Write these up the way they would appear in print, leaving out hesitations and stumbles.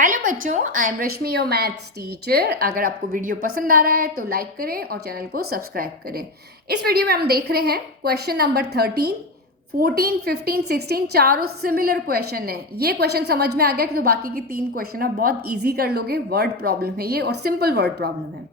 Hello बच्चों, I am Rashmi your maths teacher. अगर आपको वीडियो पसंद आ रहा है तो लाइक करें और चैनल को सब्सक्राइब करें। इस वीडियो में हम देख रहे हैं क्वेश्चन नंबर 13, 14, 15, 16 चारों सिमिलर क्वेश्चन है। ये क्वेश्चन समझ में आ गया कि तो बाकी की 3 क्वेश्चन आप बहुत इजी कर लोगे। वर्ड प्रॉब्लम है ये और सिंपल वर्ड प्रॉब्लम है।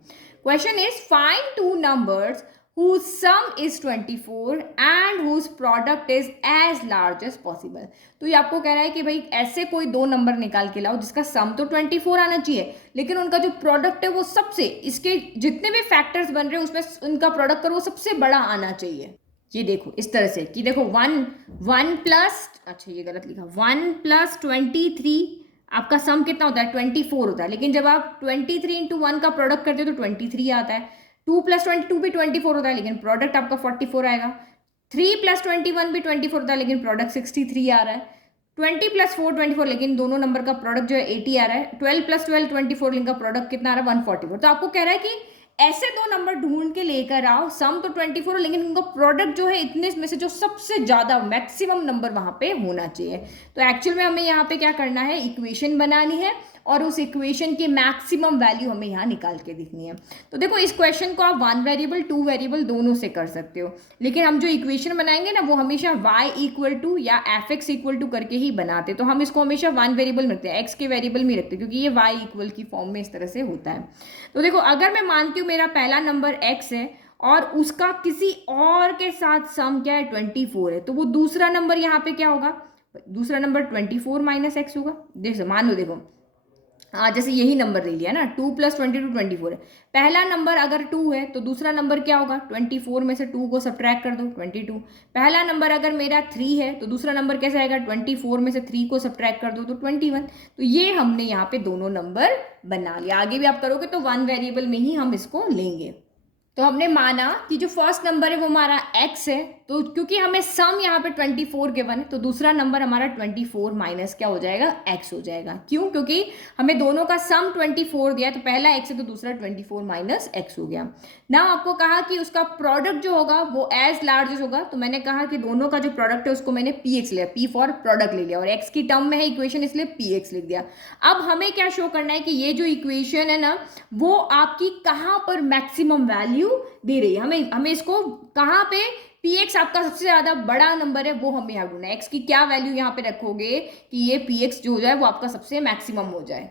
Question is find two numbers whose sum is 24 and whose product is as large as possible। तो ये आपको कह रहा है कि भाई ऐसे कोई दो नंबर निकाल के लाओ जिसका सम तो 24 आना चाहिए, लेकिन उनका जो प्रोडक्ट है वो सबसे, इसके जितने भी फैक्टर्स बन रहे हैं उसमें उनका प्रोडक्ट करो वो सबसे बड़ा आना चाहिए। ये देखो इस तरह से कि देखो वन प्लस, अच्छा ये गलत लिखा, 1+23 आपका सम कितना होता है 24 होता है, लेकिन जब आप 23 इंटू 1 का प्रोडक्ट करते हो तो 23 आता है। 2+22 भी 24 होता है लेकिन प्रोडक्ट आपका 44 आएगा। 3+21 भी 24 होता है लेकिन प्रोडक्ट 63 आ रहा है। 20+4 24 लेकिन दोनों नंबर का प्रोडक्ट जो है 80 आ रहा है। 12+12 24 इनका प्रोडक्ट कितना आ रहा है 144। तो आपको कह रहा है कि ऐसे दो नंबर ढूंढ के लेकर आओ, सम तो 24 है लेकिन उनका प्रोडक्ट जो है इतने में से जो सबसे ज्यादा मैक्सिमम नंबर वहां पे होना चाहिए। तो एक्चुअल में हमें यहाँ पे क्या करना है, इक्वेशन बनानी है और उस इक्वेशन की मैक्सिमम वैल्यू हमें यहाँ निकाल के दिखनी है। तो देखो इस क्वेश्चन को आप 1 वेरिएबल 2 वेरिएबल दोनों से कर सकते हो, लेकिन हम जो इक्वेशन बनाएंगे ना वो हमेशा y इक्वल टू या fx इक्वल टू करके ही बनाते। तो हम इसको हमेशा 1 वेरिएबल में रखते हैं, x के वेरिएबल में रखते हैं क्योंकि ये y इक्वल की फॉर्म में इस तरह से होता है। तो देखो अगर मैं मानती हूँ मेरा पहला नंबर x है और उसका किसी और के साथ सम क्या है 24 है, तो वो दूसरा नंबर यहाँ पे क्या होगा, दूसरा नंबर 24 माइनस एक्स होगा। देखो मान लो, देखो जैसे यही नंबर ले लिया ना, 2+22 24 है। पहला नंबर अगर 2 है तो दूसरा नंबर क्या होगा, 24 में से 2 को सब्ट्रैक्ट कर दो 22। पहला नंबर अगर मेरा 3 है तो दूसरा नंबर कैसे आएगा, 24 में से 3 को सब्ट्रैक्ट कर दो तो 21। तो ये हमने यहाँ पे दोनों नंबर बना लिया। आगे भी आप करोगे तो 1 वेरिएबल में ही हम इसको लेंगे। तो हमने माना कि जो फर्स्ट नंबर है वो हमारा x है, तो क्योंकि हमें सम यहाँ पे 24 गिवन है तो दूसरा नंबर हमारा 24 माइनस क्या हो जाएगा, x हो जाएगा। क्यों, क्योंकि हमें दोनों का सम 24 दिया है तो पहला x है तो दूसरा 24 माइनस x हो गया। ना आपको कहा कि उसका प्रोडक्ट जो होगा वो एज लार्ज होगा, तो मैंने कहा कि दोनों का जो प्रोडक्ट है उसको मैंने px लिया, p फॉर प्रोडक्ट ले लिया और x की टर्म में है इक्वेशन इसलिए px लिख दिया। अब हमें क्या शो करना है कि ये जो इक्वेशन है ना वो आपकी कहाँ पर मैक्सिमम वैल्यू दे रही है। हमें इसको कहाँ पे, px आपका सबसे ज्यादा बड़ा नंबर है वो हमें यहाँ ढूंढना है। x की क्या वैल्यू यहाँ पे रखोगे कि ये px जो हो जाए वो आपका सबसे मैक्सिमम हो जाए।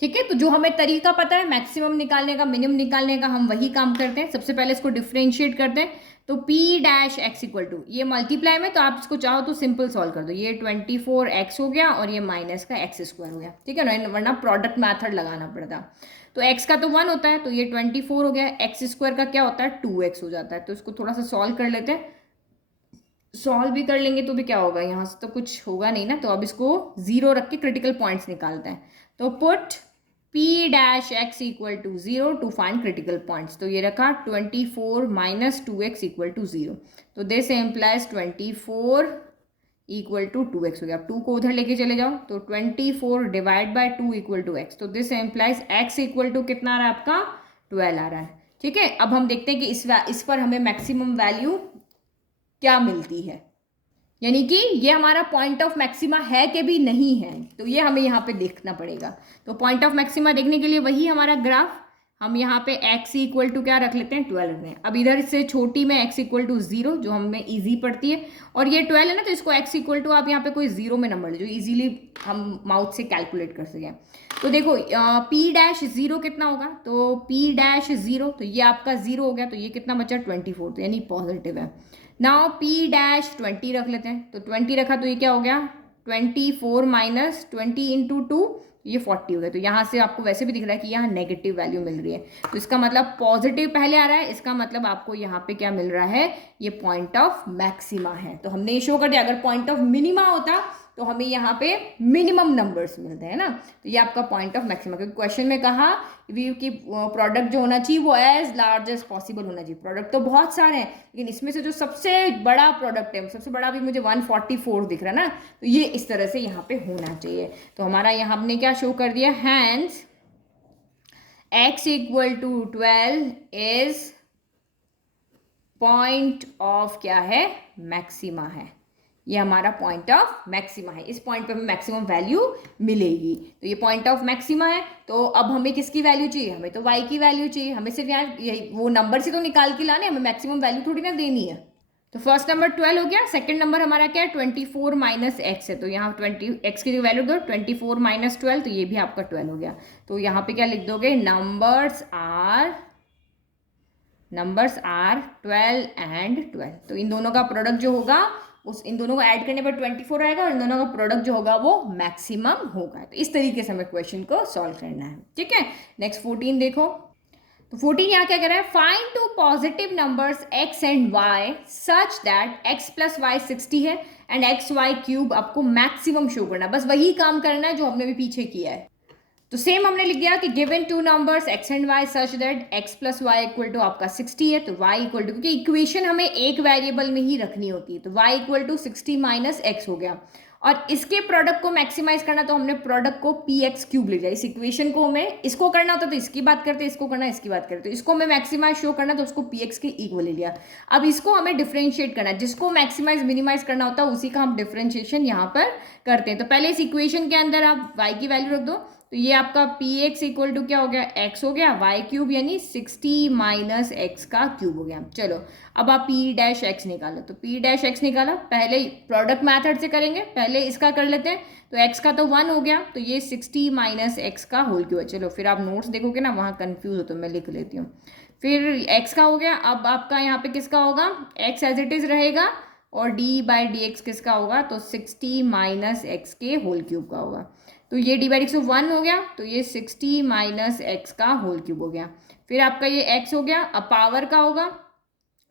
ठीक है, तो जो हमें तरीका पता है मैक्सिमम निकालने का, मिनिमम निकालने का, हम वही काम करते हैं। सबसे पहले इसको डिफ्रेंशिएट करते हैं। तो p-x इक्वल टू, ये मल्टीप्लाई में तो आप इसको चाहो तो सिंपल सॉल्व कर दो, ये 24x हो गया और ये माइनस का x² हो गया। ठीक है ना, वरना प्रोडक्ट मैथड लगाना पड़ता। तो x का तो 1 होता है तो ये 24 हो गया, x² का क्या होता है 2x हो जाता है। तो इसको थोड़ा सा सॉल्व कर लेते हैं। सॉल्व भी कर लेंगे तो भी क्या होगा, यहाँ से तो कुछ होगा नहीं ना, तो अब इसको 0 रख के क्रिटिकल पॉइंट्स निकालते हैं। तो put p-x equal to 0 to find critical points. तो ये रखा 24 माइनस 2x इक्वल टू 0। तो this employees 24 equal to 2x हो गया। अब 2 को उधर लेके चले जाओ तो 24 divide by 2 equal to x। तो this implies x equal to कितना आ रहा है आपका 12 आ रहा है। ठीक है, अब हम देखते हैं कि इस पर हमें मैक्सिमम वैल्यू क्या मिलती है, यानी कि ये हमारा पॉइंट ऑफ मैक्सिमा है कि भी नहीं है, तो ये हमें यहाँ पे देखना पड़ेगा। तो पॉइंट ऑफ मैक्सिमा देखने के लिए वही हमारा ग्राफ, हम यहाँ पे x इक्वल टू क्या रख लेते हैं 12 रखते हैं। अब इधर से छोटी में x इक्वल टू 0 जो हमें इजी पड़ती है, और ये 12 है ना तो इसको x इक्वल टू आप यहाँ पे कोई 0 में नंबर जो इजीली हम माउथ से कैलकुलेट कर सकें। तो देखो p-0 कितना होगा, तो p-0 तो ये आपका 0 हो गया, तो ये कितना बचा 24, तो यानी पॉजिटिव है। नाउ p-20 रख लेते हैं। तो 20 रखा तो ये क्या हो गया 24 माइनस 20 इंटू 2, ये 40 हो गया। तो यहाँ से आपको वैसे भी दिख रहा है कि यहाँ नेगेटिव वैल्यू मिल रही है, तो इसका मतलब पॉजिटिव पहले आ रहा है, इसका मतलब आपको यहाँ पे क्या मिल रहा है, ये पॉइंट ऑफ मैक्सिमा है। तो हमने ये शो कर दिया। अगर पॉइंट ऑफ मिनिमा होता तो हमें यहाँ पे मिनिमम नंबर्स मिलते हैं ना, तो ये आपका पॉइंट ऑफ मैक्सिमा, क्योंकि क्वेश्चन में कहा कि प्रोडक्ट जो होना चाहिए वो एज लार्ज एज पॉसिबल होना चाहिए। प्रोडक्ट तो बहुत सारे हैं लेकिन इसमें से जो सबसे बड़ा प्रोडक्ट है, सबसे बड़ा भी मुझे 144 दिख रहा है ना, तो ये इस तरह से यहाँ पे होना चाहिए। तो हमारा यहाँ हमने क्या शो कर दिया, hence x equal to 12 is point of क्या है, मैक्सिमा है। ये हमारा पॉइंट ऑफ मैक्सिमा है, इस पॉइंट पे हमें मैक्सिमम वैल्यू मिलेगी। तो ये पॉइंट ऑफ मैक्सिमा है। तो अब हमें किसकी वैल्यू चाहिए, हमें तो y की वैल्यू चाहिए, हमें सिर्फ यहाँ यही वो नंबर से तो निकाल के लाने, हमें मैक्सिमम वैल्यू थोड़ी ना देनी है। तो फर्स्ट नंबर 12 हो गया, सेकंड नंबर हमारा क्या है 24 माइनस एक्स है, तो यहाँ 20 एक्स की जो वैल्यू दो 24 माइनस 12, तो ये भी आपका 12 हो गया। तो यहाँ पे क्या लिख दोगे, नंबर्स आर 12 एंड 12। तो इन दोनों का प्रोडक्ट जो होगा इन दोनों को ऐड करने पर 24 आएगा और इन दोनों का प्रोडक्ट जो होगा वो मैक्सिमम होगा। तो इस तरीके से हमें क्वेश्चन को सॉल्व करना है, ठीक है। नेक्स्ट 14 देखो। तो 14 यहाँ क्या कर रहा है, find two positive numbers x and y such that x plus Y 60 है एंड एक्स वाई क्यूब आपको मैक्सिमम शो करना है। बस वही काम करना है जो हमने भी पीछे किया है। तो सेम हमने लिख दिया कि given two numbers x and y such that x plus Y equal to आपका 60 है, तो y इक्वल टू, क्योंकि इक्वेशन हमें एक वेरिएबल में ही रखनी होती है, तो y equal to 60 minus X हो गया। और इसके प्रोडक्ट को मैक्सिमाइज करना, तो हमने प्रोडक्ट को पी एक्स क्यूब ले लिया। इस इक्वेशन को हमें इसको करना होता तो इसकी बात करते, इसको करना इसकी बात करते, तो इसको हमें मैक्सिमाइज शो करना तो उसको पी एक्स के इक्वल ले लिया। अब इसको हमें डिफरेंशिएट करना है, जिसको मैक्सिमाइज मिनिमाइज करना होता है उसी का हम डिफरेंशिएशन यहाँ पर करते हैं। तो पहले इस इक्वेशन के अंदर आप y की वैल्यू रख दो, तो ये आपका पी एक्स इक्वल टू क्या हो गया, x हो गया, y क्यूब यानी 60 माइनस एक्स का क्यूब हो गया। चलो अब आप p डैश एक्स निकालो, तो p डैश एक्स निकाला, पहले प्रोडक्ट मैथड से करेंगे, पहले इसका कर लेते हैं। तो x का तो 1 हो गया, तो ये 60 माइनस एक्स का होल क्यूब है। चलो फिर आप नोट्स देखोगे ना वहाँ कन्फ्यूज हो तो मैं लिख लेती हूँ। फिर x का हो गया, अब आपका यहाँ पे किसका होगा, x एज इट इज रहेगा और d बाई डी एक्स किसका होगा, तो 60 माइनस एक्स के होल क्यूब का होगा। तो ये डी बाई डी एक्स 1 हो गया, तो ये 60 माइनस एक्स का होल क्यूब हो गया। फिर आपका ये x हो गया, अब पावर का होगा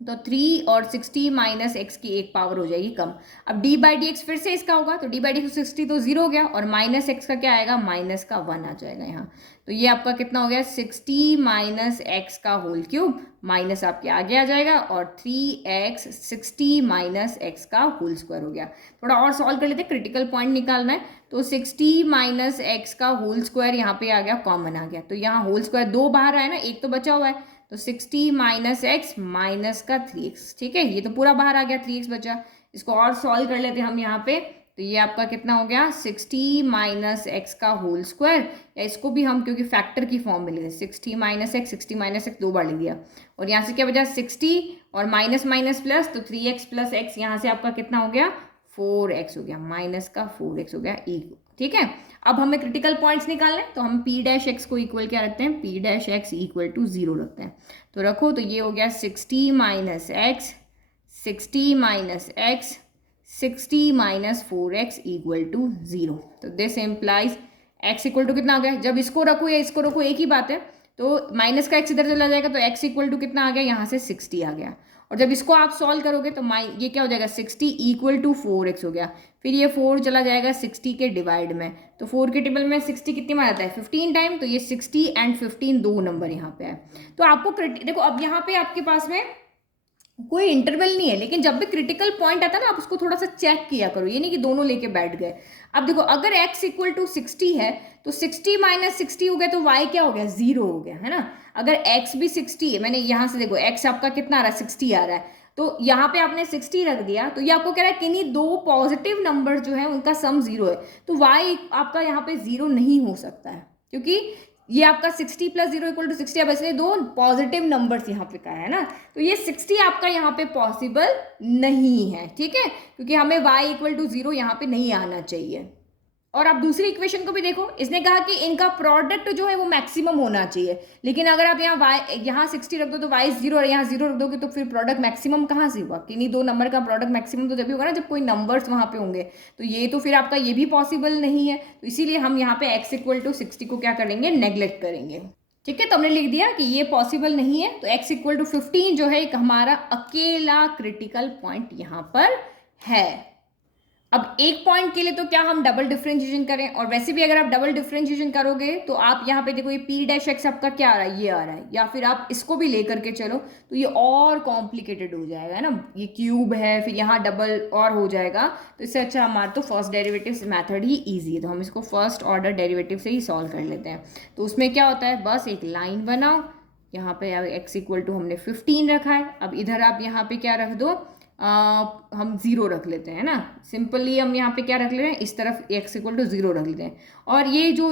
तो 3 और 60 माइनस एक्स की एक पावर हो जाएगी कम। अब d बाई डी एक्स फिर से इसका होगा, तो d बाई डी एक्स 60 तो 0 हो गया और माइनस एक्स का क्या आएगा, माइनस का 1 आ जाएगा यहाँ। तो ये आपका कितना हो गया, 60 माइनस एक्स का होल क्यूब माइनस आपके आगे आ जाएगा और 3x 60 माइनस एक्स का होल स्क्वायर हो गया। थोड़ा और सॉल्व कर लेते हैं, क्रिटिकल पॉइंट निकालना है। तो 60 माइनस एक्स का होल स्क्वायर यहाँ पे आ गया, कॉमन आ गया, तो यहाँ होल स्क्वायर 2 बाहर आया ना, एक तो बचा हुआ है, तो 60 माइनस एक्स माइनस का 3x, ठीक है, ये तो पूरा बाहर आ गया, 3x बचा। इसको और सॉल्व कर लेते हैं हम यहाँ पे, तो ये आपका कितना हो गया, 60 माइनस एक्स का होल स्क्वायर, या इसको भी हम क्योंकि फैक्टर की फॉर्म में लिखे 60 माइनस एक्स 2 बार लिख दिया, और यहाँ से क्या बचा 60 और माइनस माइनस प्लस, तो 3x प्लस एक्स, यहाँ से आपका कितना हो गया 4x हो गया, माइनस का 4x हो गया ठीक है। अब हमें क्रिटिकल पॉइंट्स निकालने हैं, तो हम p डैश एक्स को इक्वल क्या रखते हैं, p dash X equal to 0 रखते हैं। तो रखो, तो ये हो गया 60 minus X 60 minus X 60 minus 4x equal to 0। तो this implies x equal to कितना आ गया, जब इसको रखो या इसको रखो एक ही बात है, तो माइनस का x इधर चला जाएगा, तो x इक्वल टू कितना आ गया, यहाँ से 60 आ गया। और जब इसको आप सॉल्व करोगे तो ये क्या हो जाएगा, 60 इक्वल टू 4x हो गया। फिर ये 4 चला जाएगा 60 के डिवाइड में, तो 4 के टेबल में 60 कितनी बार आता है, 15 टाइम, तो ये 60 एंड 15 दो नंबर यहाँ पे है। तो आपको देखो, अब यहाँ पे आपके पास में कोई इंटरवल नहीं है, लेकिन जब भी क्रिटिकल पॉइंट आता है ना, आप उसको थोड़ा सा चेक किया करो, ये नहीं कि दोनों लेके बैठ गए। अब देखो, अगर x इक्वल टू 60 है तो 60 माइनस 60 हो गया, तो y क्या हो गया, 0 हो गया, है ना। अगर x भी 60 है, मैंने यहाँ से देखो x आपका कितना आ रहा है, 60 आ रहा है, तो यहाँ पे आपने 60 रख दिया, तो ये आपको कह रहा है किन्हीं दो पॉजिटिव नंबर जो है उनका सम 0 है, तो y आपका यहाँ पे 0 नहीं हो सकता है, क्योंकि ये आपका 60 प्लस 0 इक्वल टू 60, अब इसलिए दो पॉजिटिव नंबर्स यहाँ पे का है ना, तो ये 60 आपका यहाँ पे पॉसिबल नहीं है, ठीक है, क्योंकि हमें y इक्वल टू 0 यहाँ पे नहीं आना चाहिए। और आप दूसरी इक्वेशन को भी देखो, इसने कहा कि इनका प्रोडक्ट जो है वो मैक्सिमम होना चाहिए, लेकिन अगर आप यहाँ 60 रख दो तो y 0 और यहाँ 0 रख दोगे, तो फिर प्रोडक्ट मैक्सिमम कहाँ से हुआ, किन्हीं दो नंबर का प्रोडक्ट मैक्सिमम तो जब भी होगा ना जब कोई नंबर्स वहाँ पे होंगे, तो ये तो फिर आपका ये भी पॉसिबल नहीं है। तो इसीलिए हम यहाँ पे x इक्वल टू 60 को क्या करेंगे, नेग्लेक्ट करेंगे, ठीक है। तो हमने लिख दिया कि ये पॉसिबल नहीं है, तो x इक्वल टू 15 जो है एक हमारा अकेला क्रिटिकल पॉइंट यहाँ पर है। अब एक पॉइंट के लिए तो क्या हम डबल डिफरेंशिएशन करें, और वैसे भी अगर आप डबल डिफरेंशिएशन करोगे तो आप यहाँ पे देखो, ये p डैश एक्स आपका क्या आ रहा है, ये आ रहा है, या फिर आप इसको भी लेकर के चलो तो ये और कॉम्प्लिकेटेड हो जाएगा ना, ये क्यूब है, फिर यहाँ डबल और हो जाएगा, तो इससे अच्छा हमारा तो फर्स्ट डेरिवेटिव मेथड ही ईजी है, तो हम इसको फर्स्ट ऑर्डर डेरिवेटिव से ही सॉल्व कर लेते हैं। तो उसमें क्या होता है, बस एक लाइन बनाओ, यहाँ पे x इक्वल टू हमने 15 रखा है, अब इधर आप यहाँ पे क्या रख दो, हम 0 रख लेते हैं ना, सिंपली हम यहाँ पे क्या रख ले रहे हैं, इस तरफ x इक्वल टू 0 रख लेते हैं। और ये जो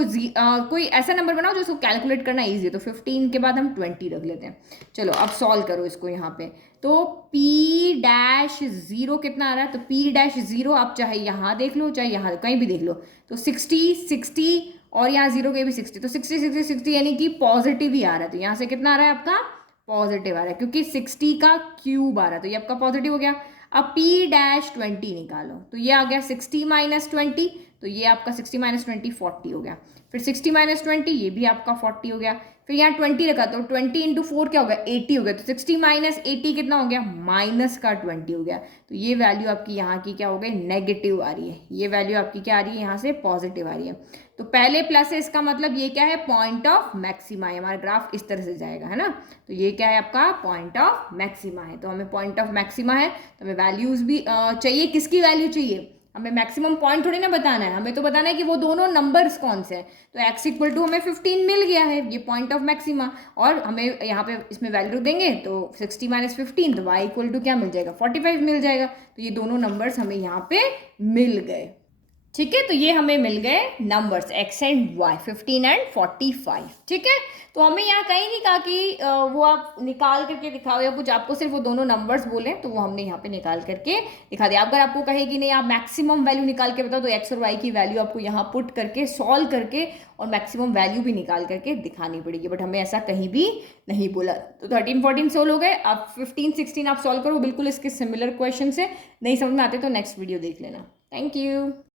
कोई ऐसा नंबर बनाओ जो इसको कैलकुलेट करना ईजी है, तो 15 के बाद हम 20 रख लेते हैं। चलो अब सॉल्व करो इसको यहाँ पे। तो P-0 कितना आ रहा है, तो P-0 आप चाहे यहाँ देख लो चाहे यहाँ कहीं भी देख लो, तो 60 और यहाँ 0 के भी 60, तो 60 यानी कि पॉजिटिव ही आ रहा है। तो यहाँ से कितना आ रहा है आपका, पॉजिटिव आ रहा है, क्योंकि 60 का क्यूब आ रहा है, तो ये आपका पॉजिटिव हो गया। अब P-20 निकालो, तो ये आ गया 60 माइनस 20, तो ये आपका 60 माइनस 20 40 हो गया। फिर 60 माइनस 20 ये भी आपका 40 हो गया। फिर यहाँ 20 रखा, तो 20 इंटू 4 क्या हो गया, 80 हो गया। तो 60 माइनस 80 कितना हो गया, माइनस का 20 हो गया। तो ये वैल्यू आपकी यहाँ की क्या हो गई, नेगेटिव आ रही है। ये वैल्यू आपकी क्या आ रही है, यहाँ से पॉजिटिव आ रही है। तो पहले प्लस है, इसका मतलब ये क्या है, पॉइंट ऑफ मैक्सिमा है। हमारा ग्राफ इस तरह से जाएगा, है ना। तो ये क्या है आपका, पॉइंट ऑफ मैक्सिमा है। तो हमें पॉइंट ऑफ मैक्सिमा है, तो हमें वैल्यूज भी चाहिए। किसकी वैल्यू चाहिए, हमें मैक्सिमम पॉइंट थोड़ी ना बताना है, हमें तो बताना है कि वो दोनों नंबर्स कौन से हैं। तो x इक्वल टू हमें 15 मिल गया है, ये पॉइंट ऑफ मैक्सिमा। और हमें यहाँ पे इसमें वैल्यू देंगे तो 60 माइनस 15, तो y इक्वल टू क्या मिल जाएगा, 45 मिल जाएगा। तो ये दोनों नंबर्स हमें यहाँ पे मिल गए। ठीक है, तो ये हमें मिल गए numbers x and y, 15 and 45। ठीक है, तो हमें यहाँ कहीं नहीं कहा कि वो आप निकाल करके दिखाओ या कुछ, आपको सिर्फ वो दोनों नंबर्स बोले, तो वो हमने यहाँ पे निकाल करके दिखा दिया। अगर आपको कहे कि नहीं आप मैक्सिमम वैल्यू निकाल के बताओ, तो x और y की वैल्यू आपको यहाँ पुट करके सॉल्व करके और मैक्सिमम वैल्यू भी निकाल करके दिखानी पड़ेगी, बट हमें ऐसा कहीं भी नहीं बोला। तो 13 14 सोल्व हो गए। अब 15 16 आप सॉल्व करो, बिल्कुल इसके सिमिलर क्वेश्चन से। नहीं समझ में आते तो नेक्स्ट वीडियो देख लेना। Thank you.